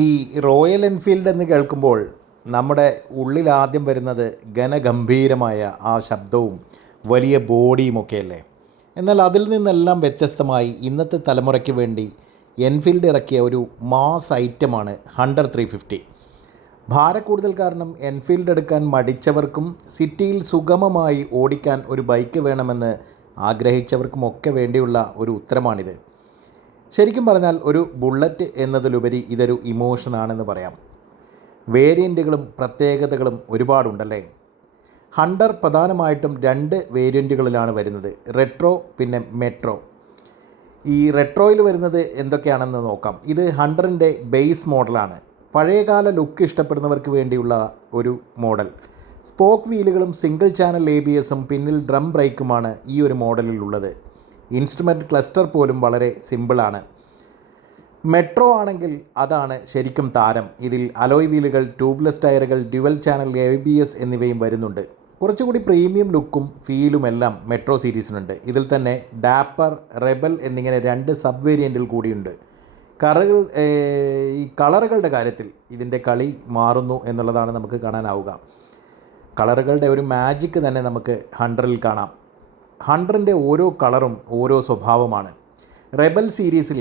ഈ royal Enfield എന്ന് കേൾക്കുമ്പോൾ നമ്മുടെ ഉള്ളിൽ ആദ്യം വരുന്നത് ഘനഗംഭീരമായ ആ ശബ്ദവും വലിയ ബോഡിയുമൊക്കെയല്ലേ എന്നാൽ അതിൽ നിന്നെല്ലാം വ്യത്യസ്തമായി ഇന്നത്തെ തലമുറയ്ക്ക് വേണ്ടി എൻഫീൽഡ് ഇറക്കിയ ഒരു മാസ് ഐറ്റമാണ് ഹണ്ടർ ത്രീ ഫിഫ്റ്റി. ഭാരക്കൂടുതൽ കാരണം എൻഫീൽഡ് എടുക്കാൻ മടിച്ചവർക്കും സിറ്റിയിൽ സുഗമമായി ഓടിക്കാൻ ഒരു ബൈക്ക് വേണമെന്ന് ആഗ്രഹിച്ചവർക്കുമൊക്കെ വേണ്ടിയുള്ള ഒരു ഉത്തരമാണിത്. ശരിക്കും പറഞ്ഞാൽ ഒരു ബുള്ളറ്റ് എന്നതിലുപരി ഇതൊരു ഇമോഷനാണെന്ന് പറയാം. വേരിയന്റുകളും പ്രത്യേകതകളും ഒരുപാടുണ്ടല്ലേ? ഹണ്ടർ പ്രധാനമായിട്ടും രണ്ട് വേരിയന്റുകളിലാണ് വരുന്നത്. റെട്രോ പിന്നെ മെട്രോ. ഈ റെട്രോയിൽ വരുന്നത് എന്തൊക്കെയാണെന്ന് നോക്കാം. ഇത് ഹണ്ടറിന്റെ ബേസ് മോഡലാണ്. പഴയകാല ലുക്ക് ഇഷ്ടപ്പെടുന്നവർക്ക് വേണ്ടിയുള്ള ഒരു മോഡൽ. സ്പോക്ക് വീലുകളും സിംഗിൾ ചാനൽ എ ബി എസും പിന്നിൽ ഡ്രം ബ്രേക്കുമാണ് ഈ ഒരു മോഡലിലുള്ളത്. ഇൻസ്ട്രുമെന്റ് ക്ലസ്റ്റർ പോലും വളരെ സിമ്പിളാണ്. മെട്രോ ആണെങ്കിൽ അതാണ് ശരിക്കും താരം. ഇതിൽ അലോയ് വീലുകൾ ട്യൂബ്ലെസ് ടയറുകൾ dual channel A B S എന്നിവയും വരുന്നുണ്ട്. കുറച്ചുകൂടി പ്രീമിയം ലുക്കും ഫീലും എല്ലാം മെട്രോ സീരീസിനുണ്ട്. ഇതിൽ തന്നെ ഡാപ്പർ റെബൽ എന്നിങ്ങനെ രണ്ട് സബ് വേരിയന്റിൽ കൂടിയുണ്ട്. കറുകൾ ഈ കളറുകളുടെ കാര്യത്തിൽ ഇതിന്റെ കളി മാറുന്നു എന്നുള്ളതാണ് നമുക്ക് കാണാനാവുക. കളറുകളുടെ ഒരു മാജിക്ക് തന്നെ നമുക്ക് ഹൺഡ്രഡിൽ കാണാം. ഹൺഡ്രഡിന്റെ ഓരോ കളറും ഓരോ സ്വഭാവമാണ്. റെബൽ സീരീസിൽ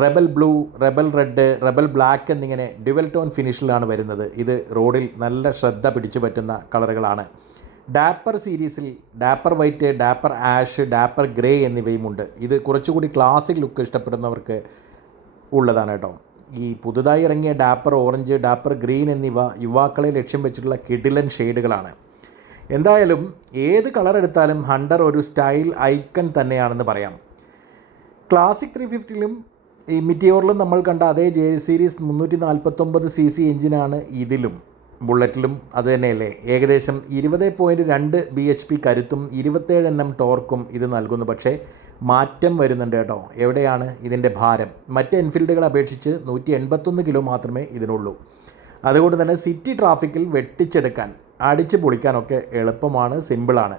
rebel blue rebel red rebel black എന്നിങ്ങനെ ഡ്യുവൽ ടോൺ ഫിനിഷിലാണ് വരുന്നത്. ഇത് റോഡിൽ നല്ല ശ്രദ്ധ പിടിച്ചു പറ്റുന്ന കളറുകളാണ്. ഡാപ്പർ സീരീസിൽ dapper white dapper ash dapper grey എന്നിവയുമുണ്ട്. ഇത് കുറച്ചുകൂടി ക്ലാസിക് ലുക്ക് ഇഷ്ടപ്പെടുന്നവർക്ക് ഉള്ളതാണ് കേട്ടോ. ഈ പുതുതായി ഇറങ്ങിയ ഡാപ്പർ ഓറഞ്ച് ഡാപ്പർ ഗ്രീൻ എന്നിവ യുവാക്കളെ ലക്ഷ്യം വെച്ചിട്ടുള്ള കിഡിലൻ ഷെയ്ഡുകളാണ്. എന്തായാലും ഏത് കളർ എടുത്താലും ഹണ്ടർ ഒരു സ്റ്റൈൽ ഐക്കൺ തന്നെയാണെന്ന് പറയാം. ക്ലാസിക് ത്രീ ഫിഫ്റ്റിയിലും ഈ മിറ്റിയോറിലും നമ്മൾ കണ്ട അതേ ജെ സീരീസ് മുന്നൂറ്റി നാൽപ്പത്തൊമ്പത് സി സി എഞ്ചിനാണ് ഇതിലും ബുള്ളറ്റിലും അത് തന്നെയല്ലേ? ഏകദേശം ഇരുപത് പോയിന്റ് രണ്ട് ബി എച്ച് പി കരുത്തും ഇരുപത്തേഴ് എണ്ണം ടോർക്കും ഇത് നൽകുന്നു. പക്ഷേ മാറ്റം വരുന്നുണ്ട് കേട്ടോ. എവിടെയാണ് ഇതിന്റെ ഭാരം? മറ്റ് എൻഫീൽഡുകളെ അപേക്ഷിച്ച് നൂറ്റി എൺപത്തൊന്ന് കിലോ മാത്രമേ ഇതിനുള്ളൂ. അതുകൊണ്ട് തന്നെ സിറ്റി ട്രാഫിക്കിൽ വെട്ടിച്ചെടുക്കാൻ അടിച്ച് പൊളിക്കാനൊക്കെ എളുപ്പമാണ് സിമ്പിളാണ്.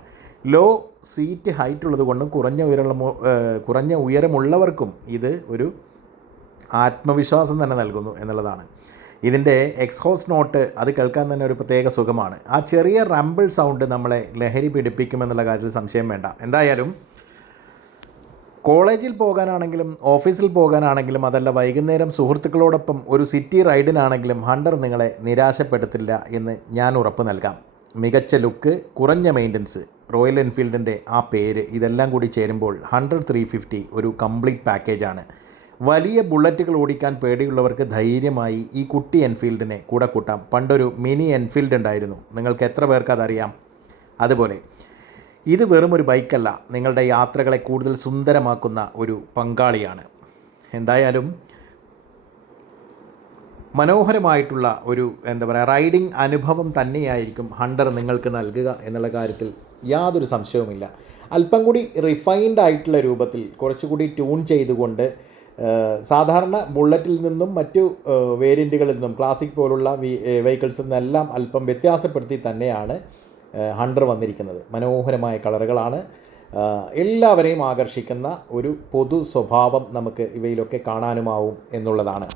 ലോ സീറ്റ് ഹൈറ്റ് ഉള്ളത് കൊണ്ടും കുറഞ്ഞ ഉയരമുള്ള കുറഞ്ഞ ഉയരമുള്ളവർക്കും ഇത് ഒരു ആത്മവിശ്വാസം തന്നെ നൽകുന്നു എന്നുള്ളതാണ്. ഇതിന്റെ എക്സ്ഹോസ് നോട്ട് അത് കേൾക്കാൻ തന്നെ ഒരു പ്രത്യേക സുഖമാണ്. ആ ചെറിയ റംബിൾ സൗണ്ട് നമ്മളെ ലഹരി പിടിപ്പിക്കുമെന്നുള്ള കാര്യത്തിൽ സംശയം വേണ്ട. എന്തായാലും കോളേജിൽ പോകാനാണെങ്കിലും ഓഫീസിൽ പോകാനാണെങ്കിലും അതല്ല വൈകുന്നേരം സുഹൃത്തുക്കളോടൊപ്പം ഒരു സിറ്റി റൈഡിനാണെങ്കിലും ഹണ്ടർ നിങ്ങളെ നിരാശപ്പെടുത്തില്ല എന്ന് ഞാൻ ഉറപ്പ് നൽകാം. മികച്ച ലുക്ക് കുറഞ്ഞ മെയിന്റനൻസ് റോയൽ എൻഫീൽഡിന്റെ ആ പേര് ഇതെല്ലാം കൂടി ചേരുമ്പോൾ ഹൺഡ്രഡ് ത്രീ ഫിഫ്റ്റി ഒരു കംപ്ലീറ്റ് പാക്കേജാണ്. വലിയ ബുള്ളറ്റുകൾ ഓടിക്കാൻ പേടിയുള്ളവർക്ക് ധൈര്യമായി ഈ കുട്ടി എൻഫീൽഡിനെ കൂടെ കൂട്ടാം. പണ്ടൊരു മിനി എൻഫീൽഡ് ഉണ്ടായിരുന്നു. നിങ്ങൾക്ക് എത്ര പേർക്ക് അതറിയാം? അതുപോലെ ഇത് വെറും ഒരു ബൈക്കല്ല. നിങ്ങളുടെ യാത്രകളെ കൂടുതൽ സുന്ദരമാക്കുന്ന ഒരു പങ്കാളിയാണ്. എന്തായാലും മനോഹരമായിട്ടുള്ള ഒരു എന്താ പറയുക റൈഡിംഗ് അനുഭവം തന്നെയായിരിക്കും ഹണ്ടർ നിങ്ങൾക്ക് നൽകുക എന്നുള്ള കാര്യത്തിൽ യാതൊരു സംശയവുമില്ല. അല്പം കൂടി റിഫൈൻഡ് ആയിട്ടുള്ള രൂപത്തിൽ കുറച്ചുകൂടി ട്യൂൺ ചെയ്തുകൊണ്ട് സാധാരണ ബുള്ളറ്റിൽ നിന്നും മറ്റു വേരിയന്റുകളിൽ നിന്നും ക്ലാസിക് പോലുള്ള വെഹിക്കിൾസിൽ നിന്നെല്ലാം അല്പം വ്യത്യാസപ്പെടുത്തി തന്നെയാണ് ഹണ്ടർ വന്നിരിക്കുന്നത്. മനോഹരമായ കളറുകളാണ്. എല്ലാവരെയും ആകർഷിക്കുന്ന ഒരു പൊതു സ്വഭാവം നമുക്ക് ഇവയിലൊക്കെ കാണാനുമാവും എന്നുള്ളതാണ്.